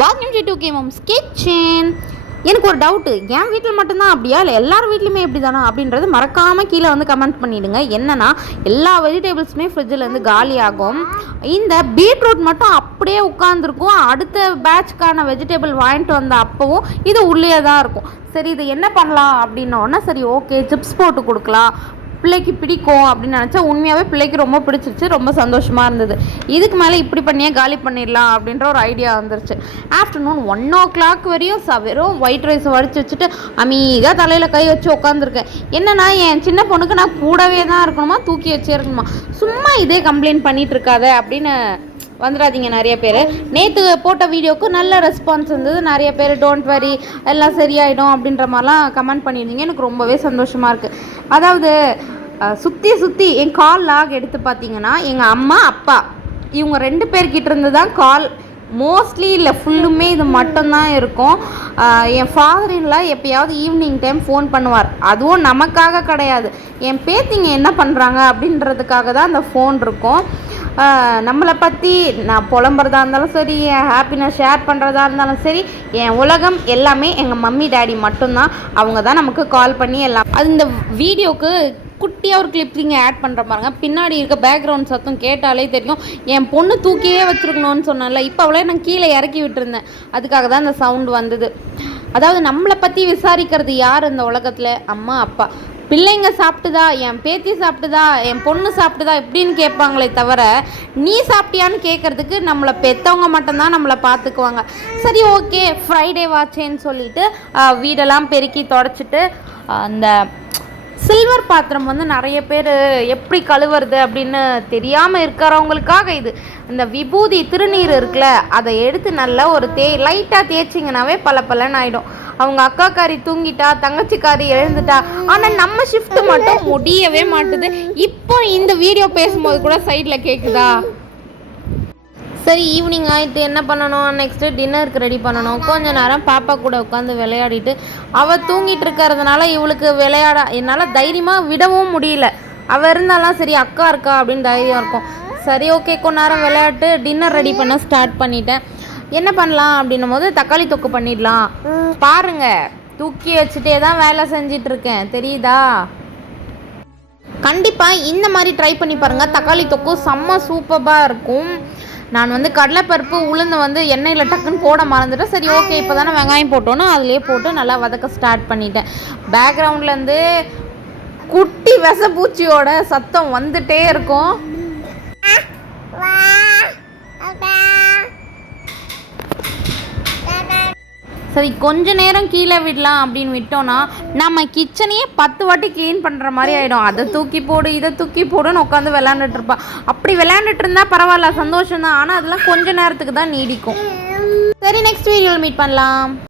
Welcome to 2K Moms Kitchen. எனக்கு ஒரு doubt, என் வீட்டில் மட்டும்தான் அப்படியா இல்லை எல்லார் வீட்லையுமே எப்படி தானா அப்படின்றது மறக்காமல் கீழே வந்து கமெண்ட் பண்ணிவிடுங்க. என்னென்னா எல்லா வெஜிடபிள்ஸுமே ஃப்ரிட்ஜில் காலி ஆகும். இந்த பீட்ரூட் மட்டும் அப்படியே உட்காந்துருக்கும். அடுத்த பேட்ச்க்கான வெஜிடபிள் வாங்கிட்டு வந்த அப்போவும் இது உள்ளே தான் இருக்கும். சரி, இது என்ன பண்ணலாம் அப்படின்னோடனே சரி ஓகே சிப்ஸ் போட்டு கொடுக்கலாம், பிள்ளைக்கு பிடிக்கும் அப்படின்னு நினச்சா உண்மையாகவே பிள்ளைக்கு ரொம்ப பிடிச்சிருச்சு, ரொம்ப சந்தோஷமாக இருந்தது. இதுக்கு மேலே இப்படி பண்ணியே காலி பண்ணிடலாம் அப்படின்ற ஒரு ஐடியா வந்துருச்சு. ஆஃப்டர்நூன் 1 o'clock வரையும் வெறும் ஒயிட் ரைஸ் வடித்து வச்சுட்டு அமைதியாக தலையில் கை வச்சு உட்காந்துருக்கேன். என்னன்னா என் சின்ன பொண்ணுக்கு நான் கூடவே தான் இருக்கணுமா, தூக்கி வச்சே இருக்கணுமா, சும்மா இதே கம்ப்ளைண்ட் பண்ணிட்டு இருக்காத அப்படின்னு வந்துடாதீங்க நிறைய பேர். நேற்று போட்ட வீடியோவுக்கு நல்ல ரெஸ்பான்ஸ் இருந்தது. நிறைய பேர் டோன்ட் வரி எல்லாம் சரியாயிடும் அப்படின்ற மாதிரிலாம் கமெண்ட் பண்ணியிருந்தீங்க. எனக்கு ரொம்பவே சந்தோஷமாக இருக்குது. அதாவது சுற்றி என் கால் லாக் எடுத்து பார்த்தீங்கன்னா எங்கள் அம்மா அப்பா இவங்க 2 பேர்கிட்ட இருந்து தான் கால் மோஸ்ட்லி இல்லை ஃபுல்லுமே இது மட்டும்தான் இருக்கும். என் ஃபாதரின்லாம் எப்போயாவது ஈவினிங் டைம் ஃபோன் பண்ணுவார். அதுவும் நமக்காக கிடையாது, என் பேத்திங்க என்ன பண்ணுறாங்க அப்படின்றதுக்காக தான் அந்த ஃபோன் இருக்கும். நம்மளை பற்றி நான் புலம்புறதா இருந்தாலும் சரி, என் ஹாப்பினஸ் ஷேர் பண்ணுறதா இருந்தாலும் சரி, என் உலகம் எல்லாமே எங்கள் மம்மி டேடி மட்டும்தான். அவங்க தான் நமக்கு கால் பண்ணி எல்லாம். அது இந்த வீடியோவுக்கு குட்டியாக ஒரு கிளிப்பிங்க ஆட் பண்ணுற பாருங்க. பின்னாடி இருக்க பேக்ரவுண்ட் சத்தம் கேட்டாலே தெரியும். என் பொண்ணு தூக்கியே வச்சுருக்கணும்னு சொன்னால இப்போ அவளே நான் கீழே இறக்கி விட்டுருந்தேன், அதுக்காக தான் இந்த சவுண்டு வந்தது. அதாவது நம்மளை பற்றி விசாரிக்கிறது யார் இந்த உலகத்தில்? அம்மா அப்பா. பிள்ளைங்க சாப்பிட்டுதா, என் பேத்தி சாப்பிட்டுதா, என் பொண்ணு சாப்பிட்டுதா இப்படின்னு கேட்பாங்களே தவிர நீ சாப்பிட்டியான்னு கேட்குறதுக்கு நம்மளை பெற்றவங்க மட்டும்தான் நம்மளை பார்த்துக்குவாங்க. சரி ஓகே, ஃப்ரைடே வாச்சேன்னு சொல்லிட்டு வீடெல்லாம் பெருக்கி தொடச்சிட்டு அந்த சில்வர் பாத்திரம் வந்து நிறைய பேர் எப்படி கழுவுறது அப்படின்னு தெரியாமல் இருக்கிறவங்களுக்காக இது இந்த விபூதி திருநீர் இருக்குல்ல, அதை எடுத்து நல்லா ஒரு லைட்டாக தேய்ச்சிங்கனாவே பலன்னு ஆகிடும். அவங்க அக்காக்காரி தூங்கிட்டா, தங்கச்சிக்காரி எழுந்துட்டா, ஆனால் நம்ம ஷிஃப்ட் மட்டும் முடியவே மாட்டுது. இப்போ இந்த வீடியோ பேசும்போது கூட சைடில் கேட்குதா? சரி, ஈவினிங் ஆகிட்டு என்ன பண்ணணும், நெக்ஸ்ட்டு டின்னருக்கு ரெடி பண்ணணும். கொஞ்ச நேரம் பாப்பா கூட உட்காந்து விளையாடிட்டு அவள் தூங்கிட்டு இருக்கிறதுனால இவளுக்கு விளையாட என்னால் தைரியமாக விடவும் முடியல. அவள் இருந்தாலும் சரி அக்கா இருக்கா அப்படின்னு தைரியம் இருக்கும். சரி ஓகே, கொஞ்ச நேரம் விளையாட்டு டின்னர் ரெடி பண்ண ஸ்டார்ட் பண்ணிட்டேன். என்ன பண்ணலாம் அப்படின்னும் போது தக்காளி தொக்கு பண்ணிடலாம். பாருங்க, தூக்கி வச்சுட்டே தான் வேலை செஞ்சிட்ருக்கேன், தெரியுதா? கண்டிப்பாக இந்த மாதிரி ட்ரை பண்ணி பாருங்கள். தக்காளி தொக்கு செம்ம சூப்பராக இருக்கும். நான் வந்து கடலைப்பருப்பு உளுந்து வந்து எண்ணெயில் டக்குன்னு போட மறந்துட்டேன். சரி ஓகே, இப்போ தானே வெங்காயம் போட்டோன்னா அதிலே போட்டு நல்லா வதக்க ஸ்டார்ட் பண்ணிட்டேன். பேக்ரவுண்ட்லேருந்து குட்டி விசப்பூச்சியோட சத்தம் வந்துட்டே இருக்கும். சரி, கொஞ்ச நேரம் கீழே விடலாம் அப்படின்னு விட்டோன்னா நம்ம கிச்சனையே 10 வாட்டி க்ளீன் பண்ணுற மாதிரி ஆகிடும். அதை தூக்கி போடு, இதை தூக்கி போடுன்னு உட்காந்து விளையாண்டுட்டு இருப்பான். அப்படி விளையாண்டுட்டு இருந்தால் பரவாயில்ல, சந்தோஷம் தான். ஆனால் அதெல்லாம் கொஞ்ச நேரத்துக்கு தான் நீடிக்கும். சரி, நெக்ஸ்ட் வீடியோவில் மீட் பண்ணலாம்.